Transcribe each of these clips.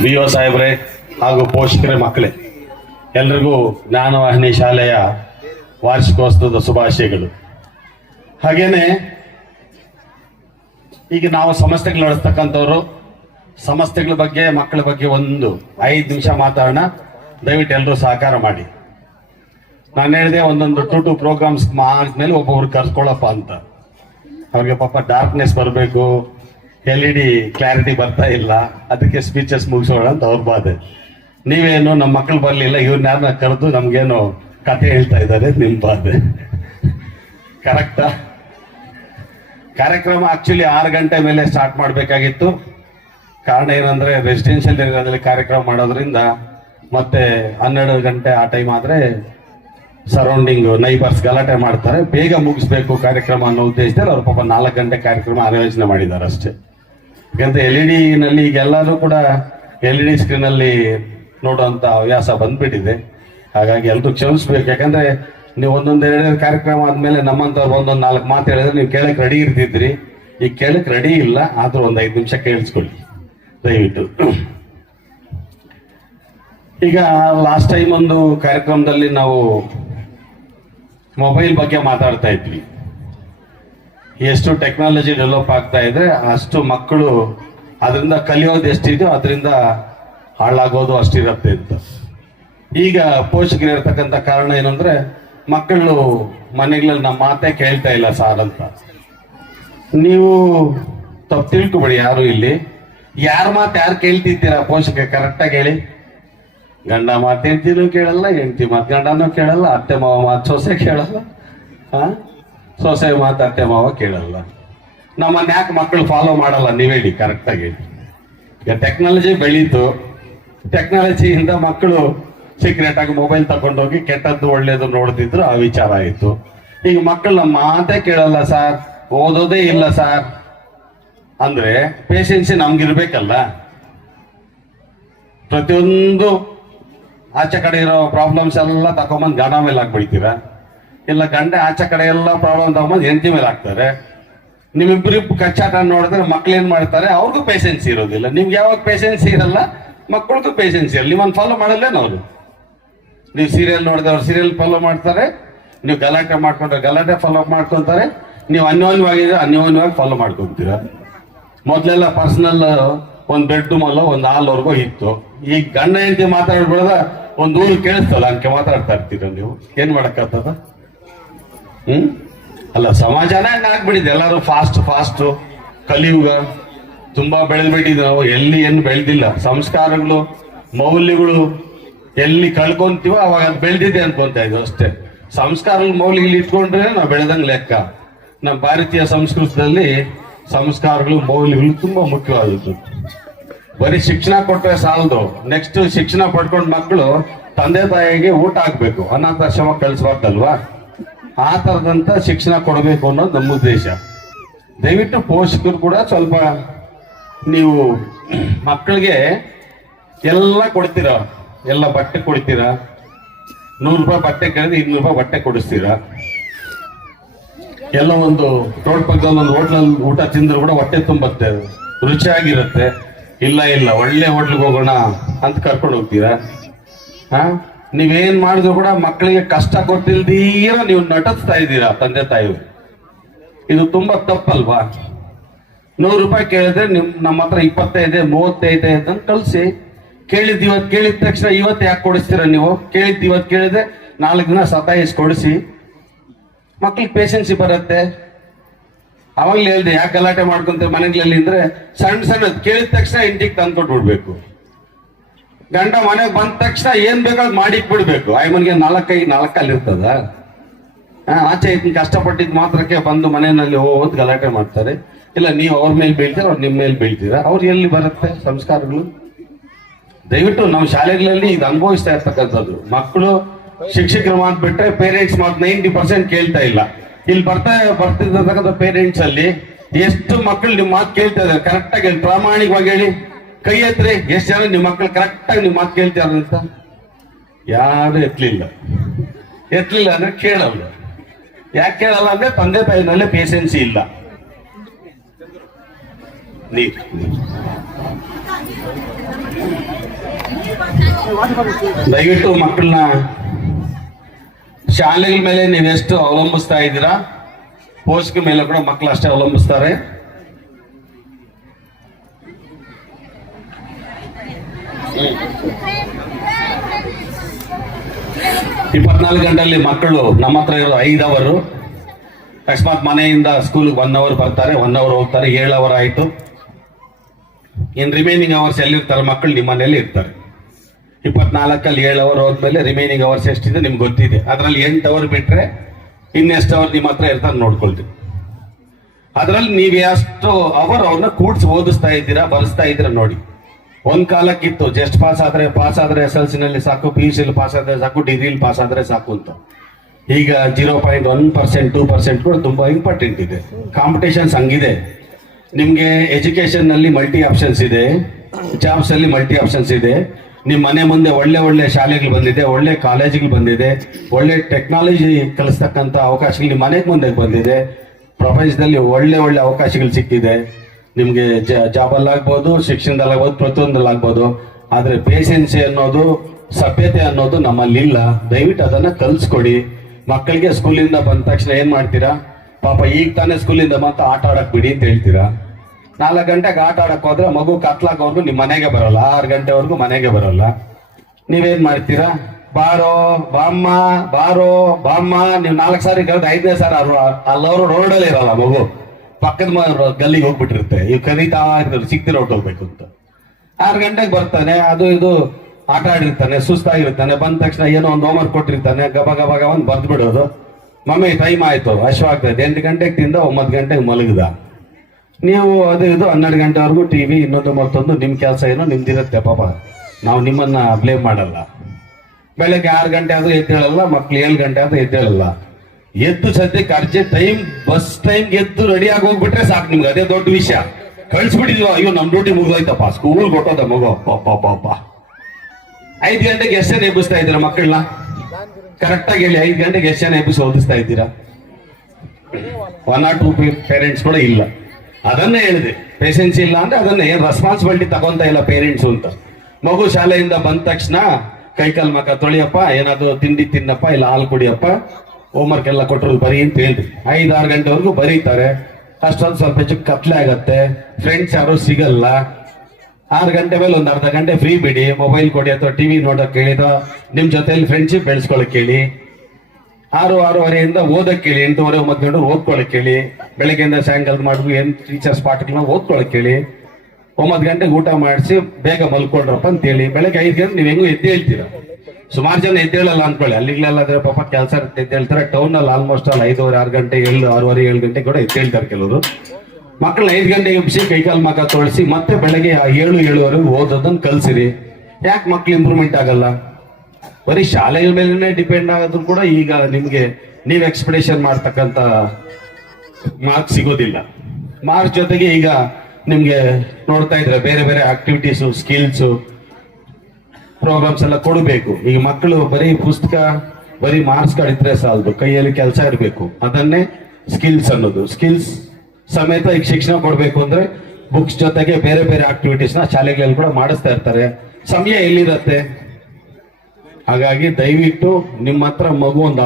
BO ಸಾಹೇಬ್ರೆ ಹಾಗೂ ಪೋಷಕರೇ, ಮಕ್ಕಳೇ, ಎಲ್ರಿಗೂ ಜ್ಞಾನವಾಹಿನಿ ಶಾಲೆಯ ವಾರ್ಷಿಕೋತ್ಸವದ ಶುಭಾಶಯಗಳು. ಹಾಗೇನೆ ಈಗ ನಾವು ಸಂಸ್ಥೆಗಳು ನಡೆಸ್ತಕ್ಕಂಥವ್ರು, ಸಂಸ್ಥೆಗಳ ಬಗ್ಗೆ, ಮಕ್ಕಳ ಬಗ್ಗೆ ಒಂದು 5 ನಿಮಿಷ ಮಾತಾಡೋಣ. ದಯವಿಟ್ಟು ಎಲ್ಲರೂ ಸಹಕಾರ ಮಾಡಿ. ನಾನು ಹೇಳಿದೆ ಒಂದೊಂದು 2 ಪ್ರೋಗ್ರಾಮ್ಸ್ ಆದ್ಮೇಲೆ ಒಬ್ಬೊಬ್ರು ಕರ್ಸ್ಕೊಳ್ಳಪ್ಪ ಅಂತ. ಅವ್ರಿಗೆ ಪಾಪ ಡಾರ್ಕ್ನೆಸ್ ಬರಬೇಕು, LED ಕ್ಲಾರಿಟಿ ಬರ್ತಾ ಇಲ್ಲ, ಅದಕ್ಕೆ ಸ್ಪೀಚಸ್ ಮುಗಿಸೋಣ ಅಂತ ಅವ್ರ ಬಾಧೆ. ನೀವೇನು ನಮ್ಮ ಮಕ್ಕಳು ಬರಲಿಲ್ಲ, ಇವ್ರನ್ನ ಯಾರನ್ನ ಕರೆದು ನಮ್ಗೇನು ಕತೆ ಹೇಳ್ತಾ ಇದ್ದಾರೆ, ನಿಮ್ ಬಾಧೆ. ಕರೆಕ್ಟಾ? ಕಾರ್ಯಕ್ರಮ ಆಕ್ಚುಲಿ 6 ಗಂಟೆ ಮೇಲೆ ಸ್ಟಾರ್ಟ್ ಮಾಡಬೇಕಾಗಿತ್ತು. ಕಾರಣ ಏನಂದ್ರೆ ರೆಸಿಡೆನ್ಷಿಯಲ್ ಏರಿಯಾದಲ್ಲಿ ಕಾರ್ಯಕ್ರಮ ಮಾಡೋದ್ರಿಂದ ಮತ್ತೆ 12 ಗಂಟೆ ಆ ಟೈಮ್ ಆದ್ರೆ ಸರೌಂಡಿಂಗ್ ನೈಬರ್ಸ್ ಗಲಾಟೆ ಮಾಡ್ತಾರೆ, ಬೇಗ ಮುಗಿಸ್ಬೇಕು ಕಾರ್ಯಕ್ರಮ ಅನ್ನೋ ಉದ್ದೇಶದಲ್ಲಿ ಅವ್ರು ಪಾಪ 4 ಗಂಟೆ ಕಾರ್ಯಕ್ರಮ ಆಯೋಜನೆ ಮಾಡಿದ್ದಾರೆ ಅಷ್ಟೇ. ಯಾಕಂದ್ರೆ LED ನಲ್ಲಿ ಈಗೆಲ್ಲರೂ ಕೂಡ LED ಸ್ಕ್ರೀನ್ ಅಲ್ಲಿ ನೋಡುವಂತ ಹವ್ಯಾಸ ಬಂದ್ಬಿಟ್ಟಿದೆ. ಹಾಗಾಗಿ ಎಲ್ರು ಕ್ಷಮಿಸ್ಬೇಕು. ಯಾಕಂದ್ರೆ ನೀವು ಒಂದೊಂದೆರಡು ಕಾರ್ಯಕ್ರಮ ಆದ್ಮೇಲೆ ನಮ್ಮಂತವ್ರು ಒಂದೊಂದು 4 ಮಾತು ಹೇಳಿದ್ರೆ ನೀವು ಕೇಳಕ್ ರೆಡಿ ಇರ್ತಿದ್ರಿ. ಈಗ ಕೇಳಕ್ ರೆಡಿ ಇಲ್ಲ, ಆದ್ರೂ ಒಂದು 5 ನಿಮಿಷ ಕೇಳಿಸ್ಕೊಳ್ಳಿ ದಯವಿಟ್ಟು. ಈಗ ಲಾಸ್ಟ್ ಟೈಮ್ ಒಂದು ಕಾರ್ಯಕ್ರಮದಲ್ಲಿ ನಾವು ಮೊಬೈಲ್ ಬಗ್ಗೆ ಮಾತಾಡ್ತಾ ಇದ್ವಿ. ಎಷ್ಟು ಟೆಕ್ನಾಲಜಿ ಡೆವಲಪ್ ಆಗ್ತಾ ಇದೆ ಅಷ್ಟು ಮಕ್ಕಳು ಅದರಿಂದ ಕಲಿಯೋದು ಎಷ್ಟಿದೆಯೋ ಅದರಿಂದ ಹಾಳಾಗೋದು ಅಷ್ಟಿರುತ್ತೆ ಅಂತ. ಈಗ ಪೋಷಕರು ಇರ್ತಕ್ಕಂಥ ಕಾರಣ ಏನಂದ್ರೆ ಮಕ್ಕಳು ಮನೆಗಳಲ್ಲಿ ನಮ್ಮ ಮಾತೇ ಕೇಳ್ತಾ ಇಲ್ಲ ಸಾರ್ ಅಂತ. ನೀವು ತಪ್ಪು ತಿಳ್ಕೊಬೇಡಿ ಯಾರು ಇಲ್ಲಿ. ಯಾರ ಮಾತು ಯಾರು ಕೇಳ್ತಿದ್ದೀರಾ? ಪೋಷಕ ಕರೆಕ್ಟಾಗಿ ಹೇಳಿ. ಗಂಡ ಮಾತು ಹೆಂಡತಿನೂ ಕೇಳಲ್ಲ, ಹೆಂಡತಿ ಮಾತು ಗಂಡನೂ ಕೇಳಲ್ಲ, ಅತ್ತೆ ಮಾವ ಮಾತು ಸೊಸೆ ಕೇಳಲ್ಲ, ಸೊಸೆ ಮಾತು ಅತ್ತೆ ಮಾವ ಕೇಳಲ್ಲ. ನಮ್ಮನ್ನ ಯಾಕೆ ಮಕ್ಕಳು ಫಾಲೋ ಮಾಡಲ್ಲ? ನೀವೇಳಿ, ಕರೆಕ್ಟಾಗಿ ಹೇಳಿ. ಈಗ ಟೆಕ್ನಾಲಜಿ ಬೆಳೀತು, ಟೆಕ್ನಾಲಜಿಯಿಂದ ಮಕ್ಕಳು ಸೀಕ್ರೆಟ್ ಆಗಿ ಮೊಬೈಲ್ ತಗೊಂಡೋಗಿ ಕೆಟ್ಟದ್ದು ಒಳ್ಳೇದು ನೋಡ್ತಿದ್ರು, ಆ ವಿಚಾರ ಆಯಿತು. ಈಗ ಮಕ್ಕಳು ನಮ್ಮ ಮಾತೇ ಕೇಳಲ್ಲ ಸಾರ್, ಓದೋದೇ ಇಲ್ಲ ಸಾರ್ ಅಂದ್ರೆ ಪೇಷನ್ಸಿ ನಮ್ಗಿರ್ಬೇಕಲ್ಲ. ಪ್ರತಿಯೊಂದು ಆಚೆ ಕಡೆ ಇರೋ ಪ್ರಾಬ್ಲಮ್ಸ್ ಎಲ್ಲ ತಗೊಂಬಂದು ಗಂಡ ಮೇಲೆ ಹಾಕ್ಬಿಡ್ತೀರಾ, ಇಲ್ಲ ಗಂಡ ಆಚೆ ಕಡೆ ಎಲ್ಲ ಪ್ರಾಬ್ಲಮ್ ತಗೊಂಬಂದು ಹೆಂಡತಿ ಮೇಲೆ ಹಾಕ್ತಾರೆ. ನಿಮ್ಮಿಬ್ಬರು ಕಚ್ಚಾಟ ನೋಡಿದ್ರೆ ಮಕ್ಳು ಏನ್ ಮಾಡ್ತಾರೆ? ಅವ್ರಿಗೂ ಪೇಷನ್ಸಿ ಇರೋದಿಲ್ಲ. ನಿಮ್ಗೆ ಯಾವಾಗ ಪೇಷನ್ಸಿ ಇರಲ್ಲ, ಮಕ್ಕಳಿಗೂ ಪೇಷನ್ಸಿ ಇರಲ್ಲ. ನಿಮ್ಮನ್ನು ಫಾಲೋ ಮಾಡಲ್ಲೇನೋ ಅವರು. ನೀವು ಸೀರಿಯಲ್ ನೋಡಿದ್ರೆ ಅವ್ರು ಸೀರಿಯಲ್ ಫಾಲೋ ಮಾಡ್ತಾರೆ, ನೀವು ಗಲಾಟೆ ಮಾಡ್ಕೊಂಡ್ರೆ ಗಲಾಟೆ ಫಾಲೋ ಮಾಡ್ಕೊಂತಾರೆ, ನೀವು ಅನ್ಯೋನ್ಯವಾಗಿದ್ರೆ ಅನ್ಯೋನ್ಯವಾಗಿ ಫಾಲೋ ಮಾಡ್ಕೊಂತೀರಾ. ಮೊದ್ಲೆಲ್ಲ ಪರ್ಸನಲ್ ಒಂದ್ ಬೆಡ್ರೂಮ್ ಅಲ್ಲ ಒಂದ್ ಹಾಲ್ವರೆಗೂ ಇತ್ತು. ಈಗ ಗಂಡ ಹೆಂಡತಿ ಮಾತಾಡ್ಬಿಡದ ಒಂದ್ ಊರು ಕೇಳಿಸ್ತಲ್ಲ, ಹಂಗೆ ಮಾತಾಡ್ತಾ ಇರ್ತೀರ ನೀವು. ಏನ್ ಮಾಡಕ್ಕಾಗ್ತದ? ಅಲ್ಲ, ಸಮಾಜನೇ ಹಂಗ ಆಗ್ಬಿಟ್ಟಿದೆ. ಎಲ್ಲರೂ ಫಾಸ್ಟ್ ಕಲಿಯುಗ ತುಂಬಾ ಬೆಳೆದ್ಬಿಟ್ಟಿದೆ. ನಾವು ಎಲ್ಲಿ ಏನು ಬೆಳೆದಿಲ್ಲ. ಸಂಸ್ಕಾರಗಳು, ಮೌಲ್ಯಗಳು ಎಲ್ಲಿ ಕಳ್ಕೊಂತೀವೋ ಅವಾಗ ಅದು ಬೆಳೆದಿದೆ ಅನ್ಕೊಂತ ಇದ್ವಿ ಅಷ್ಟೇ. ಸಂಸ್ಕಾರಗಳು ಮೌಲ್ಯಗಳು ಇಟ್ಕೊಂಡ್ರೆ ನಾವು ಬೆಳೆದಂಗ್ ಲೆಕ್ಕ. ನಮ್ಮ ಭಾರತೀಯ ಸಂಸ್ಕೃತದಲ್ಲಿ ಸಂಸ್ಕಾರಗಳು, ಮೌಲ್ಯಗಳು ತುಂಬಾ ಮುಖ್ಯವಾದದ್ದು. ಬರೀ ಶಿಕ್ಷಣ ಕೊಟ್ಟರೆ ಸಾಲದು. ನೆಕ್ಸ್ಟ್ ಶಿಕ್ಷಣ ಪಡ್ಕೊಂಡ್ ಮಕ್ಕಳು ತಂದೆ ತಾಯಿಗೆ ಊಟ ಹಾಕ್ಬೇಕು, ಅನಾಥಾಶ್ರಮ ಕಳಿಸ್ಬಾರ್ದಲ್ವಾ? ಆ ತರದಂತ ಶಿಕ್ಷಣ ಕೊಡಬೇಕು ಅನ್ನೋದು ನಮ್ಮ ಉದ್ದೇಶ. ದಯವಿಟ್ಟು ಪೋಷಕರು ಕೂಡ ಸ್ವಲ್ಪ ನೀವು ಮಕ್ಕಳಿಗೆ ಎಲ್ಲ ಕೊಡ್ತೀರಾ, ಎಲ್ಲ ಬಟ್ಟೆ ಕೊಡ್ತೀರಾ. 100 ರೂಪಾಯಿ ಬಟ್ಟೆ ಕೇಳಿದ್ರೆ 200 ರೂಪಾಯಿ ಬಟ್ಟೆ ಕೊಡಿಸ್ತೀರಾ. ಎಲ್ಲ ಒಂದು ರೋಡ್ ಪಕ್ಕದಲ್ಲಿ ಒಂದು ಹೋಟ್ಲಲ್ಲಿ ಊಟ ತಿಂದ್ರು ಕೂಡ ಹೊಟ್ಟೆ ತುಂಬತ್ತೆ, ರುಚಿಯಾಗಿರುತ್ತೆ. ಇಲ್ಲ ಒಳ್ಳೆ ಹೋಟ್ಲಿಗೆ ಹೋಗೋಣ ಅಂತ ಕರ್ಕೊಂಡು ಹೋಗ್ತೀರಾ. ನೀವೇನ್ ಮಾಡಿದ್ರು ಕೂಡ ಮಕ್ಕಳಿಗೆ ಕಷ್ಟ ಕೊಟ್ಟಿಲ್ದೀರ ನೀವು ನಟಿಸ್ತಾ ಇದ್ದೀರಾ ತಂದೆ ತಾಯಿ. ಇದು ತುಂಬಾ ತಪ್ಪಲ್ವಾ? 100 ರೂಪಾಯಿ ಕೇಳಿದ್ರೆ ನಮ್ಮ ಹತ್ರ 25 35 ಅಂತ ಕಳ್ಸಿ. ಕೇಳಿದ ತಕ್ಷಣ ಇವತ್ತು ಯಾಕೆ ಕೊಡಿಸ್ತೀರ ನೀವು? ಇವತ್ತು ಕೇಳಿದ್ರೆ 4 ದಿನ ಸತಾಯಿಸಿ ಕೊಡಿಸಿ, ಮಕ್ಳಿಗೆ ಪೇಷನ್ಸಿ ಬರುತ್ತೆ. ಅವಾಗ್ಲೇ ಹೇಳ್ದೆ, ಯಾಕೆ ಗಲಾಟೆ ಮಾಡ್ಕೊಂತ ಮನೆಗಳಲ್ಲಿ ಅಂದ್ರೆ ಸಣ್ಣ ಕೇಳಿದ ತಕ್ಷಣ ಇಂಟಿಗೆ ತಂದ್ಕೊಟ್ಬಿಡ್ಬೇಕು. ಗಂಡ ಮನೆಗೆ ಬಂದ ತಕ್ಷಣ ಏನ್ ಬೇಕಾದ್ ಮಾಡಿಕ್ ಬಿಡ್ಬೇಕು. ಆಯ್ಮನ್ಗೆ 4 ಅಲ್ಲಿ ಇರ್ತದ? ಆಚೆ ಇದನ್ನ ಕಷ್ಟಪಟ್ಟಿದ್ ಮಾತ್ರಕ್ಕೆ ಬಂದು ಮನೆಯಲ್ಲಿ ಹೋದ್ ಗಲಾಟೆ ಮಾಡ್ತಾರೆ. ಇಲ್ಲ, ನೀವು ಅವ್ರ ಮೇಲೆ ಬೀಳ್ತೀರ, ಅವ್ರು ನಿಮ್ಮ ಮೇಲೆ ಬೀಳ್ತೀರಾ. ಅವ್ರು ಎಲ್ಲಿ ಬರುತ್ತೆ ಸಂಸ್ಕಾರಗಳು? ದಯವಿಟ್ಟು ನಾವು ಶಾಲೆಗಳಲ್ಲಿ ಇದು ಅನುಭವಿಸ್ತಾ ಇರ್ತಕ್ಕಂಥದ್ದು. ಮಕ್ಕಳು ಶಿಕ್ಷಕರ ಮಾತು ಬಿಟ್ರೆ ಪೇರೆಂಟ್ಸ್ ಮಾತು 90% ಕೇಳ್ತಾ ಇಲ್ಲ. ಇಲ್ಲಿ ಬರ್ತಿರ್ತಕ್ಕಂಥ ಪೇರೆಂಟ್ಸ್ ಅಲ್ಲಿ ಎಷ್ಟು ಮಕ್ಕಳು ನಿಮ್ಮ ಮಾತು ಕೇಳ್ತಾ ಇದ್ದಾರೆ? ಕರೆಕ್ಟಾಗಿ ಹೇಳಿ, ಪ್ರಾಮಾಣಿಕವಾಗಿ ಹೇಳಿ, ಕೈ ಎತ್ರಿ. ಎಷ್ಟು ಜನ ನಿಮ್ಮ ಮಕ್ಕಳು ಕರೆಕ್ಟಾಗಿ ನಿಮ್ಮ ಮಾತು ಕೇಳ್ತಾರಂತ? ಯಾರು ಎತ್ತಲಿಲ್ಲ ಅಂದ್ರೆ ಕೇಳಲ್ಲ. ಯಾಕೆ ಕೇಳಲ್ಲ ಅಂದ್ರೆ ತಂದೆ ತಾಯಿನಲ್ಲೇ ಪೇಷನ್ಸಿ ಇಲ್ಲ. ನೀರು ದಯವಿಟ್ಟು ಮಕ್ಕಳನ್ನ ಶಾಲೆಗಳ ಮೇಲೆ ನೀವೆಷ್ಟು ಅವಲಂಬಿಸ್ತಾ ಇದ್ದೀರಾ, ಪೋಷಕರ ಮೇಲೆ ಕೂಡ ಮಕ್ಕಳು ಅಷ್ಟೇ ಅವಲಂಬಿಸ್ತಾರೆ. ಇಪ್ಪತ್ನಾಲ್ಕು ಗಂಟೆಯಲ್ಲಿ ಮಕ್ಕಳು ನಮ್ಮ ಹತ್ರ ಇರೋ 5 ಅವರ್. ಅಕಸ್ಮಾತ್ ಮನೆಯಿಂದ ಸ್ಕೂಲ್ಗೆ 1 ಅವರ್ ಬರ್ತಾರೆ, 1 ಅವರ್ ಹೋಗ್ತಾರೆ, 7 ಅವರ್ ಆಯ್ತು. ಇನ್ ರಿಮೈನಿಂಗ್ ಅವರ್ಸ್ ಎಲ್ಲಿರ್ತಾರೆ ಮಕ್ಕಳು? ನಿಮ್ಮ ಮನೆಯಲ್ಲಿ ಇರ್ತಾರೆ. 24ಅಲ್ಲಿ 7 ಅವರ್ ಹೋದ್ಮೇಲೆ ರಿಮೈನಿಂಗ್ ಅವರ್ಸ್ ಎಷ್ಟಿದೆ ನಿಮ್ಗೆ ಗೊತ್ತಿದೆ. ಅದರಲ್ಲಿ 8 ಅವರ್ ಬಿಟ್ರೆ ಇನ್ನೆಷ್ಟು ಅವರ್ ನಿಮ್ಮ ಹತ್ರ ಇರ್ತಾರೆ ನೋಡ್ಕೊಳ್ತೀವಿ. ಅದರಲ್ಲಿ ನೀವು ಎಷ್ಟು ಅವರ್ ಅವ್ರನ್ನ ಕೂಡ್ಸಿ ಓದಿಸ್ತಾ ಇದ್ದೀರಾ, ಬರೆಸ್ತಾ ಇದ್ದೀರಾ ನೋಡಿ. ಒಂದ್ ಕಾಲಕ್ಕಿತ್ತು ಜಸ್ಟ್ ಪಾಸ್ ಆದ್ರೆ SLC ನಲ್ಲಿ ಸಾಕು, PUC ಪಾಸ್ ಆದ್ರೆ ಸಾಕು, ಡಿಗ್ರಿಲಿ ಪಾಸ್ ಆದ್ರೆ ಸಾಕು ಅಂತ. ಈಗ 0.1%, 2% ಕೂಡ ತುಂಬಾ ಇಂಪಾರ್ಟೆಂಟ್ ಇದೆ. ಕಾಂಪಿಟೇಷನ್ಸ್ ಹಂಗಿದೆ. ನಿಮ್ಗೆ ಎಜುಕೇಶನ್ ನಲ್ಲಿ ಮಲ್ಟಿ ಆಪ್ಷನ್ಸ್ ಇದೆ, ಜಾಬ್ಸ್ ಅಲ್ಲಿ ಮಲ್ಟಿ ಆಪ್ಷನ್ಸ್ ಇದೆ. ನಿಮ್ ಮನೆ ಮುಂದೆ ಒಳ್ಳೆ ಶಾಲೆಗಳು ಬಂದಿದೆ, ಒಳ್ಳೆ ಕಾಲೇಜುಗಳು ಬಂದಿದೆ, ಒಳ್ಳೆ ಟೆಕ್ನಾಲಜಿ ಕಲಿಸ್ತಕ್ಕಂಥ ಅವಕಾಶಗಳು ನಿಮ್ಮ ಮನೆಗೆ ಮುಂದೆ ಬಂದಿದೆ. ಪ್ರಪಂಚದಲ್ಲಿ ಒಳ್ಳೆ ಅವಕಾಶಗಳು ಸಿಕ್ಕಿದೆ ನಿಮ್ಗೆ. ಜಾಬಲ್ಲಾಗ್ಬೋದು, ಶಿಕ್ಷಣದಲ್ಲಾಗ್ಬೋದು, ಪ್ರತಿಯೊಂದಲ್ಲಾಗ್ಬೋದು. ಆದ್ರೆ ಪೇಷನ್ಸಿ ಅನ್ನೋದು, ಸಭ್ಯತೆ ಅನ್ನೋದು ನಮ್ಮಲ್ಲಿ ಇಲ್ಲ. ದಯವಿಟ್ಟು ಅದನ್ನ ಕಲ್ಸ್ಕೊಡಿ ಮಕ್ಕಳಿಗೆ. ಸ್ಕೂಲಿಂದ ಬಂದ ತಕ್ಷಣ ಏನ್ ಮಾಡ್ತೀರಾ? ಪಾಪ ಈಗ ತಾನೇ ಸ್ಕೂಲಿಂದ ಮತ್ತೆ ಆಟ ಆಡಕ್ ಬಿಡಿ ಅಂತ ಹೇಳ್ತೀರಾ. 4 ಗಂಟೆಗೆ ಆಟ ಆಡಕ್ ಹೋದ್ರೆ ಮಗು ಕತ್ಲಾಗೋರ್ಗು ನಿಮ್ ಮನೆಗೆ ಬರೋಲ್ಲ, 6 ಗಂಟೆವರೆಗೂ ಮನೆಗೆ ಬರೋಲ್ಲ. ನೀವೇನ್ ಮಾಡ್ತೀರಾ? ಬಾರೋ ಬಾಮ್ಮ, ಬಾರೋ ಬಾಮ್ಮ. ನೀವು 4 ಸಾರಿ ಕರೆದು 5ನೇ ಸಾರಿ ಅಲ್ಲವರು ರೋಡಲ್ಲಿ ಇರಲ್ಲ, ಮಗು ಪಕ್ಕದ ಗಲ್ಲಿಗೆ ಹೋಗ್ಬಿಟ್ಟಿರುತ್ತೆ. ಇವ್ ಕರೀತಾ ಇರ್ತಾರೆ ಸಿಕ್ತಿರೋ ಹೊಟ್ಟೋಗ್ಬೇಕು ಅಂತ. 6 ಗಂಟೆಗೆ ಬರ್ತಾನೆ, ಅದು ಇದು ಆಟ ಆಡಿರ್ತಾನೆ, ಸುಸ್ತಾಗಿರ್ತಾನೆ. ಬಂದ ತಕ್ಷಣ ಏನೋ ಒಂದು ಹೋಮ್ವರ್ಕ್ ಕೊಟ್ಟಿರ್ತಾನೆ, ಗಬ ಒಂದು ಬರ್ದು ಬಿಡೋದು. ಮಮ್ಮಿ ಟೈಮ್ ಆಯ್ತು, ಹಶ್ವಾಗ್ತದೆ. 8 ಗಂಟೆಗೆ ತಿಂದ, 9 ಗಂಟೆಗೆ ಮಲಗಿದ. ನೀವು ಅದು ಇದು 12 ಗಂಟೆವರೆಗೂ ಟಿವಿ, ಇನ್ನೊಂದು ಮತ್ತೊಂದು. ನಿಮ್ ಕೆಲಸ ಏನೋ ನಿಮ್ದಿರುತ್ತೆ ಪಾಪ, ನಾವು ನಿಮ್ಮನ್ನ ಬ್ಲೇಮ್ ಮಾಡಲ್ಲ. ಬೆಳಗ್ಗೆ 6 ಗಂಟೆ ಆದ್ರೂ ಎದ್ದೇಳಲ್ಲ, ಮಕ್ಳು 7 ಗಂಟೆ ಆದ್ರೂ ಎದ್ದೇಳಲ್ಲ. ಎದ್ದು ಸದ್ಯಕ್ಕೆ ಅರ್ಜೆಂಟ್ ಬಸ್ ಟೈಮ್ ಎದ್ದು ರೆಡಿಯಾಗಿ ಹೋಗ್ಬಿಟ್ರೆ ಸಾಕು, ನಿಮ್ಗೆ ಅದೇ ದೊಡ್ಡ ವಿಷಯ. ಕಳ್ಸಿಬಿಟ್ಟಿದ್ವ, ಅಯ್ಯೋ ನಮ್ ಡ್ಯೂಟಿ ಮುಗಿದೋಯ್ತಪ್ಪ, ಸ್ಕೂಲ್ ಕೊಟ್ಟೋದ ಮಗು. ಪಾಪ 5 ಗಂಟೆಗೆ ಎಷ್ಟು ಜನ ಎಬ್ಬಿಸ್ತಾ ಇದ್ದೀರಾ ಮಕ್ಕಳನ್ನ? ಕರೆಕ್ಟಾಗಿ ಹೇಳಿ, 5 ಗಂಟೆಗೆ ಎಷ್ಟು ಜನ ಎಬ್ಬಿಸಿ ಓದಿಸ್ತಾ ಇದ್ದೀರಾ? 1 or 2 ಪೇರೆಂಟ್ಸ್ ಕೂಡ ಇಲ್ಲ. ಅದನ್ನೇ ಹೇಳಿದೆ, ಪೇಷನ್ಸ್ ಇಲ್ಲ ಅಂದ್ರೆ ಅದನ್ನ ಏನ್ ರೆಸ್ಪಾನ್ಸಿಬಿಲಿಟಿ ತಗೊಂತ ಇಲ್ಲ ಪೇರೆಂಟ್ಸ್ ಅಂತ. ಮಗು ಶಾಲೆಯಿಂದ ಬಂದ ತಕ್ಷಣ ಕೈಕಾಲ್ ಮಕ ತೊಳಿಯಪ್ಪ, ಏನಾದ್ರು ತಿಂಡಿ ತಿನ್ನಪ್ಪ, ಇಲ್ಲ ಹಾಲು ಕುಡಿಯಪ್ಪ, ಹೋಮ್ವರ್ಕ್ ಎಲ್ಲ ಕೊಟ್ಟರು ಬರೀ ಅಂತ ಹೇಳ್ರಿ. 5-6 ಗಂಟೆವರೆಗೂ ಬರೀತಾರೆ. ಅಷ್ಟೊಂದು ಸ್ವಲ್ಪ ಹೆಚ್ಚು ಕತ್ಲೆ ಆಗತ್ತೆ, ಫ್ರೆಂಡ್ಸ್ ಯಾರು ಸಿಗಲ್ಲ. 6 ಗಂಟೆ ಮೇಲೆ ಒಂದು ಅರ್ಧ ಗಂಟೆ ಫ್ರೀ ಬಿಡಿ, ಮೊಬೈಲ್ ಕೊಡಿ ಅಥವಾ ಟಿವಿ ನೋಡಕ್ ಕೇಳಿದ, ನಿಮ್ ಜೊತೆಲಿ ಫ್ರೆಂಡ್ಶಿಪ್ ಬೆಳೆಸ್ಕೊಳಕ್ ಕೇಳಿ. 6-6:30 ಓದಕ್ ಕೇಳಿ, 8:30 9 ಗಂಟೆ ಓದ್ಕೊಳಕ್ ಕೇಳಿ. ಬೆಳಗ್ಗೆಯಿಂದ ಸಾಯಂಕಾಲ ಮಾಡ್ಬೇಕು ಏನ್ ಟೀಚರ್ಸ್ ಪಾಠಗಳನ್ನ ಓದ್ಕೊಳಕ್ ಕೇಳಿ. 9 ಗಂಟೆಗೆ ಊಟ ಮಾಡಿಸಿ ಬೇಗ ಮಲ್ಕೊಂಡ್ರಪ್ಪ ಅಂತ ಹೇಳಿ. ಬೆಳಗ್ಗೆ 5 ಗಂಟೆ ನೀವ್ ಹೆಂಗು ಎದ್ದು ಹೇಳ್ತೀರಾ. ಸುಮಾರು ಜನ ಎದ್ದೇಳಲ್ಲ ಅನ್ಕೊಳ್ಳಿ, ಅಲ್ಲಿಗ್ಲೆಲ್ಲ ಆದ್ರೆ ಪಾಪ ಕೆಲಸ ಎದ್ದೇಳ್ತಾರೆ. ಟೌನ್ ಅಲ್ಲಿ ಆಲ್ಮೋಸ್ಟ್ ಅಲ್ಲಿ 5:30 6 ಗಂಟೆ 6:30 7 ಗಂಟೆ ಕೂಡ ಎದ್ದೇಳ್ತಾರೆ ಕೆಲವರು. ಮಕ್ಕಳನ್ನ 5 ಗಂಟೆಗೆ ಎಬ್ಬಿಸಿ ಕೈಕಾಲ್ ಮಕ ತೊಳಿಸಿ ಮತ್ತೆ ಬೆಳಗ್ಗೆ 7-7:30 ಓದೋದನ್ನ ಕಲ್ಸಿರಿ. ಯಾಕೆ ಮಕ್ಳು ಇಂಪ್ರೂವ್ಮೆಂಟ್ ಆಗಲ್ಲ? ಬರೀ ಶಾಲೆಗಳ ಮೇಲೆ ಡಿಪೆಂಡ್ ಆಗೋದು ಕೂಡ ಈಗ ನಿಮ್ಗೆ ನೀವ್ ಎಕ್ಸ್ಪೆಕ್ಟೇಷನ್ ಮಾಡ್ತಕ್ಕಂತ ಮಾರ್ಕ್ಸ್ ಸಿಗೋದಿಲ್ಲ. ಮಾರ್ಕ್ಸ್ ಜೊತೆಗೆ ಈಗ ನಿಮ್ಗೆ ನೋಡ್ತಾ ಇದ್ರೆ ಬೇರೆ ಆಕ್ಟಿವಿಟೀಸು, ಸ್ಕಿಲ್ಸು, ಪ್ರೋಗ್ರಾಮ್ಸ್ ಎಲ್ಲ ಕೊಡಬೇಕು. ಈಗ ಮಕ್ಕಳು ಬರೀ ಪುಸ್ತಕ, ಬರೀ ಮಾರ್ಕ್ಸ್ ಕಡಿದ್ರೆ ಸಾಲದು, ಕೈಯಲ್ಲಿ ಕೆಲಸ ಇರಬೇಕು. ಅದನ್ನೇ ಸ್ಕಿಲ್ಸ್ ಅನ್ನೋದು. ಸ್ಕಿಲ್ಸ್ ಸಮೇತ ಈಗ ಶಿಕ್ಷಣ ಕೊಡಬೇಕು ಅಂದ್ರೆ ಬುಕ್ಸ್ ಜೊತೆಗೆ ಬೇರೆ ಆಕ್ಟಿವಿಟೀಸ್ ನ ಶಾಲೆಗಳಲ್ಲಿ ಕೂಡ ಮಾಡಿಸ್ತಾ ಇರ್ತಾರೆ. ಸಮಯ ಎಲ್ಲಿರತ್ತೆ? ಹಾಗಾಗಿ ದಯವಿಟ್ಟು ನಿಮ್ಮ ಹತ್ರ ಮಗು ಒಂದು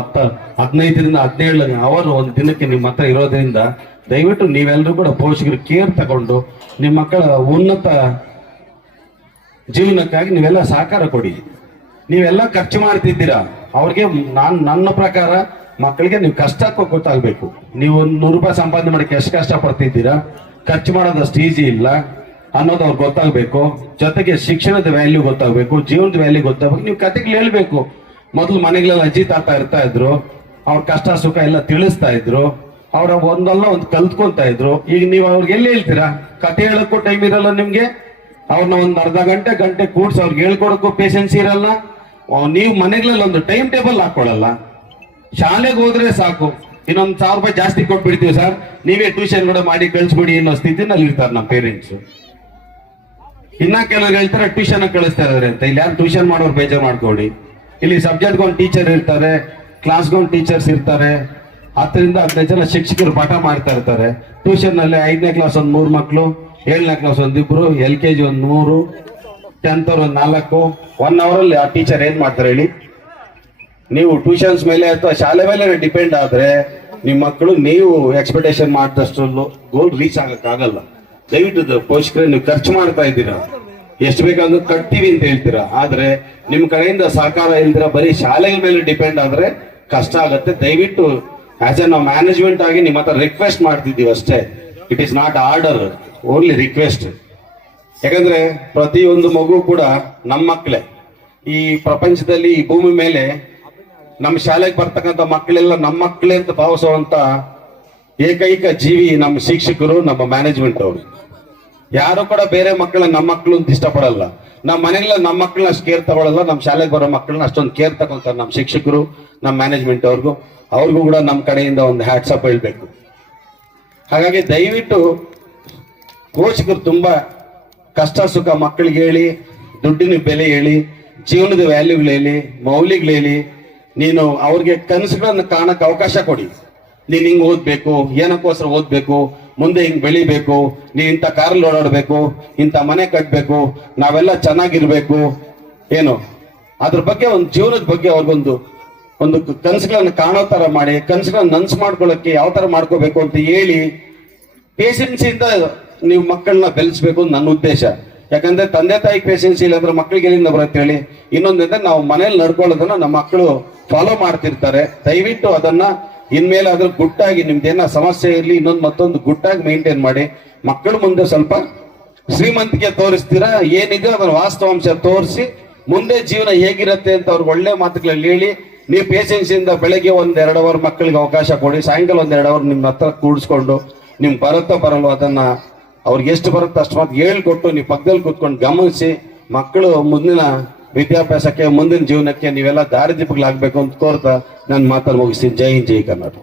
15ರಿಂದ 17 ಅವರ್ ಒಂದು ದಿನಕ್ಕೆ ನಿಮ್ಮ ಹತ್ರ ಇರೋದ್ರಿಂದ ದಯವಿಟ್ಟು ನೀವೆಲ್ಲರೂ ಕೂಡ ಪೋಷಕರು ಕೇರ್ ತಗೊಂಡು ನಿಮ್ಮ ಮಕ್ಕಳ ಉನ್ನತ ಜೀವನಕ್ಕಾಗಿ ನೀವೆಲ್ಲ ಸಹಕಾರ ಕೊಡಿ. ನೀವೆಲ್ಲ ಖರ್ಚು ಮಾಡ್ತಿದ್ದೀರಾ, ಅವ್ರಿಗೆ ನನ್ನ ಪ್ರಕಾರ ಮಕ್ಕಳಿಗೆ ನೀವು ಕಷ್ಟ ಗೊತ್ತಾಗ್ಬೇಕು. ನೀವು ಒಂದು 100 ರೂಪಾಯಿ ಸಂಪಾದನೆ ಮಾಡಕ್ಕೆ ಎಷ್ಟು ಕಷ್ಟ ಪಡ್ತಿದ್ದೀರಾ, ಖರ್ಚು ಮಾಡೋದಷ್ಟು ಈಸಿ ಇಲ್ಲ ಅನ್ನೋದು ಅವ್ರಿಗೆ ಗೊತ್ತಾಗ್ಬೇಕು. ಜೊತೆಗೆ ಶಿಕ್ಷಣದ ವ್ಯಾಲ್ಯೂ ಗೊತ್ತಾಗ್ಬೇಕು, ಜೀವನದ ವ್ಯಾಲ್ಯೂ ಗೊತ್ತಾಗ್ಬೇಕು. ನೀವು ಕತೆಗಳು ಹೇಳ್ಬೇಕು. ಮೊದಲು ಮನೆಗಳಲ್ಲಿ ಅಜ್ಜಿ ತಾತ ಇರ್ತಾ ಇದ್ರು, ಅವ್ರ ಕಷ್ಟ ಸುಖ ಎಲ್ಲ ತಿಳಿಸ್ತಾ ಇದ್ರು, ಅವ್ರ ಒಂದಲ್ಲ ಒಂದು ಕಲ್ತ್ಕೊಂತ ಇದ್ರು. ಈಗ ನೀವು ಅವ್ರಿಗೆ ಎಲ್ಲಿ ಹೇಳ್ತೀರಾ? ಕತೆ ಹೇಳಕ್ಕೂ ಟೈಮ್ ಇರಲ್ಲ ನಿಮ್ಗೆ. ಅವ್ರನ್ನ ಒಂದು ಅರ್ಧ ಗಂಟೆ ಕೂಡ್ಸಿ ಅವ್ರಿಗೆ ಹೇಳ್ಕೊಡಕ್ಕೂ ಪೇಷನ್ಸ್ ಇರಲ್ಲ. ನೀವು ಮನೆಗಳಲ್ಲಿ ಒಂದು ಟೈಮ್ ಟೇಬಲ್ ಹಾಕೊಳಲ್ಲ. ಶಾಲೆಗೆ ಹೋದ್ರೆ ಸಾಕು, ಇನ್ನೊಂದು 1000 ರೂಪಾಯಿ ಜಾಸ್ತಿ ಕೊಟ್ಬಿಡ್ತೀವಿ ಸರ್, ನೀವೇ ಟ್ಯೂಷನ್ ಕೂಡ ಮಾಡಿ ಕಳಿಸ್ಬಿಡಿ ಅನ್ನೋ ಸ್ಥಿತಿನಲ್ಲಿ ಇರ್ತಾರೆ ನಮ್ಮ ಪೇರೆಂಟ್ಸ್. ಇನ್ನ ಕೆಲವರು ಹೇಳ್ತಾರೆ ಟ್ಯೂಷನ್ ಕಳಿಸ್ತಾ ಇದಾರೆ ಅಂತ. ಇಲ್ಲಿ ಯಾರು ಟ್ಯೂಷನ್ ಮಾಡೋರು ಬೇಜಾರು ಮಾಡ್ಕೊಡಿ. ಇಲ್ಲಿ ಸಬ್ಜೆಕ್ಟ್ಗೊಂದು ಟೀಚರ್ ಇರ್ತಾರೆ, ಕ್ಲಾಸ್ಗೊಂದು ಟೀಚರ್ಸ್ ಇರ್ತಾರೆ, 10ರಿಂದ 15 ಜನ ಶಿಕ್ಷಕರು ಪಾಠ ಮಾಡ್ತಾ ಇರ್ತಾರೆ. ಟ್ಯೂಷನ್ ನಲ್ಲಿ 5ನೇ ಕ್ಲಾಸ್ ಒಂದು 3 ಮಕ್ಕಳು, 7ನೇ ಕ್ಲಾಸ್ ಒಂದು 2, LKG ಒಂದು 3, 10th ಅವ್ರು 4 1 ಅವರಲ್ಲಿ ಆ ಟೀಚರ್ ಏನ್ ಮಾಡ್ತಾರೆ ಹೇಳಿ? ನೀವು ಟ್ಯೂಷನ್ಸ್ ಮೇಲೆ ಅಥವಾ ಶಾಲೆ ಮೇಲೆ ಡಿಪೆಂಡ್ ಆದ್ರೆ ನಿಮ್ಮ ಮಕ್ಕಳು ನೀವು ಎಕ್ಸ್ಪೆಕ್ಟೇಷನ್ ಮಾಡಿದಷ್ಟು ಗೋಲ್ ರೀಚ್ ಆಗಕ್ಕಾಗಲ್ಲ. ದಯವಿಟ್ಟು ಪೋಷಕರೇ, ನೀವು ಖರ್ಚು ಮಾಡ್ತಾ ಇದ್ದೀರಾ, ಎಷ್ಟು ಬೇಕಾದ್ರೂ ಕಟ್ತೀವಿ ಅಂತ ಹೇಳ್ತೀರಾ, ಆದ್ರೆ ನಿಮ್ ಕಡೆಯಿಂದ ಸಹಕಾರ ಇಲ್ದಿರ ಬರೀ ಶಾಲೆಗಳ ಮೇಲೆ ಡಿಪೆಂಡ್ ಆದ್ರೆ ಕಷ್ಟ ಆಗತ್ತೆ. ದಯವಿಟ್ಟು ಆಸ್ ಎ ನಾವು ಮ್ಯಾನೇಜ್ಮೆಂಟ್ ಆಗಿ ನಿಮ್ಮ ಹತ್ರ ರಿಕ್ವೆಸ್ಟ್ ಮಾಡ್ತಿದ್ದೀವಿ ಅಷ್ಟೇ. It is not order, only request. ಯಾಕಂದ್ರೆ ಪ್ರತಿಯೊಂದು ಮಗು ಕೂಡ ನಮ್ಮ ಮಕ್ಕಳೇ. ಈ ಪ್ರಪಂಚದಲ್ಲಿ ಈ ಭೂಮಿ ಮೇಲೆ ನಮ್ಮ ಶಾಲೆಗೆ ಬರ್ತಕ್ಕಂಥ ಮಕ್ಕಳೆಲ್ಲ ನಮ್ಮ ಮಕ್ಕಳೇ ಅಂತ ಭಾವಿಸುವಂತ ಏಕೈಕ ಜೀವಿ ನಮ್ಮ ಶಿಕ್ಷಕರು, ನಮ್ಮ ಮ್ಯಾನೇಜ್ಮೆಂಟ್ ಅವರು. ಯಾರು ಕೂಡ ಬೇರೆ ಮಕ್ಕಳನ್ನ ನಮ್ಮ ಮಕ್ಕಳು ಅಂತ ಇಷ್ಟಪಡಲ್ಲ. ನಮ್ಮ ಮನೆಗಳ ನಮ್ಮ ಮಕ್ಕಳನ್ನ ಅಷ್ಟು ಕೇರ್ ತಗೊಳ್ಳಲ್ಲ, ನಮ್ಮ ಶಾಲೆಗೆ ಬರೋ ಮಕ್ಕಳನ್ನ ಅಷ್ಟೊಂದು ಕೇರ್ ತಗೊಳ್ತಾರೆ ನಮ್ಮ ಶಿಕ್ಷಕರು, ನಮ್ಮ ಮ್ಯಾನೇಜ್ಮೆಂಟ್ ಅವ್ರಿಗೂ ಕೂಡ ನಮ್ಮ ಕಡೆಯಿಂದ ಒಂದು ಹ್ಯಾಟ್ಸಪ್ ಹೇಳ್ಬೇಕು. ಹಾಗಾಗಿ ದಯವಿಟ್ಟು ಪೋಷಕರು ತುಂಬಾ ಕಷ್ಟ ಸುಖ ಮಕ್ಕಳಿಗೆ ಹೇಳಿ, ದುಡ್ಡಿನ ಬೆಲೆ ಹೇಳಿ, ಜೀವನದ ವ್ಯಾಲ್ಯೂಗಳು ಹೇಳಿ, ಮೌಲ್ಯಗಳು ಹೇಳಿ, ನೀನು ಅವ್ರಿಗೆ ಕನಸುಗಳನ್ನ ಕಾಣಕ್ಕೆ ಅವಕಾಶ ಕೊಡಿ. ನೀನ್ ಹಿಂಗ್ ಓದ್ಬೇಕು, ಏನಕ್ಕೋಸ್ಕರ ಓದ್ಬೇಕು, ಮುಂದೆ ಹಿಂಗ್ ಬೆಳಿಬೇಕು, ನೀನ್ ಇಂಥ ಕಾರಲ್ಲಿ ಓಡಾಡ್ಬೇಕು, ಇಂಥ ಮನೆ ಕಟ್ಬೇಕು, ನಾವೆಲ್ಲ ಚೆನ್ನಾಗಿರ್ಬೇಕು, ಏನು ಅದ್ರ ಬಗ್ಗೆ ಒಂದು ಜೀವನದ ಬಗ್ಗೆ ಅವ್ರಿಗೊಂದು ಕನಸುಗಳನ್ನ ಕಾಣೋ ತರ ಮಾಡಿ, ಕನಸುಗಳನ್ನ ನನ್ಸು ಮಾಡ್ಕೊಳ್ಳಕ್ಕೆ ಯಾವ ತರ ಮಾಡ್ಕೋಬೇಕು ಅಂತ ಹೇಳಿ ಪೇಷನ್ಸ್ ಇಂದ ನೀವು ಮಕ್ಕಳನ್ನ ಬೆಳೆಸ್ಬೇಕು ನನ್ನ ಉದ್ದೇಶ. ಯಾಕಂದ್ರೆ ತಂದೆ ತಾಯಿ ಪೇಷನ್ಸ್ ಇಲ್ಲ ಅಂದ್ರೆ ಮಕ್ಕಳಿಗೆ ಎಲ್ಲಿಂದ ಬರುತ್ತೆ ಹೇಳಿ? ಇನ್ನೊಂದಂದ್ರೆ ನಾವು ಮನೇಲಿ ನಡ್ಕೊಳ್ಳೋದನ್ನ ನಮ್ಮ ಮಕ್ಕಳು ಫಾಲೋ ಮಾಡ್ತಿರ್ತಾರೆ. ದಯವಿಟ್ಟು ಅದನ್ನ ಇನ್ಮೇಲೆ ಅದ್ರ ಗುಟ್ಟಾಗಿ ನಿಮ್ದೇನ ಸಮಸ್ಯೆ ಇರಲಿ ಇನ್ನೊಂದು ಮತ್ತೊಂದು ಗುಟ್ಟಾಗಿ ಮೇಂಟೈನ್ ಮಾಡಿ. ಮಕ್ಕಳು ಮುಂದೆ ಸ್ವಲ್ಪ ಶ್ರೀಮಂತಿಕೆ ತೋರಿಸ್ತೀರಾ, ಏನಿದೆ ಅದನ್ನ ವಾಸ್ತವಾಂಶ ತೋರಿಸಿ ಮುಂದೆ ಜೀವನ ಹೇಗಿರುತ್ತೆ ಅಂತ ಅವ್ರಿಗೆ ಒಳ್ಳೆ ಮಾತುಗಳಲ್ಲಿ ಹೇಳಿ. ನೀವು ಪೇಷನ್ಸ್ ಇಂದ ಬೆಳಗ್ಗೆ 1-2 ಅವರ್ ಮಕ್ಕಳಿಗೆ ಅವಕಾಶ ಕೊಡಿ, ಸಾಯಂಕಾಲ 1-2 ಅವರ್ ನಿಮ್ಮ ಹತ್ರ ಕೂಡಿಸ್ಕೊಂಡು ನಿಮ್ಗೆ ಬರುತ್ತೋ ಬರಲ್ವೋ ಅದನ್ನ ಅವ್ರಿಗೆ ಎಷ್ಟು ಬರುತ್ತೋ ಅಷ್ಟು ಮಾತು ಹೇಳ್ಕೊಟ್ಟು ನೀವು ಪಕ್ಕದಲ್ಲಿ ಕೂತ್ಕೊಂಡು ಗಮನಿಸಿ. ಮಕ್ಕಳು ಮುಂದಿನ ವಿದ್ಯಾಭ್ಯಾಸಕ್ಕೆ, ಮುಂದಿನ ಜೀವನಕ್ಕೆ ನೀವೆಲ್ಲ ದಾರಿದೀಪಗಳಾಗಬೇಕು ಅಂತ ಕೋರ್ತಾ ನನ್ನ ಮಾತನ್ನು ಮುಗಿಸ್ತೀನಿ. ಜೈ ಹಿಂದ್, ಜೈ ಕರ್ನಾಟಕ.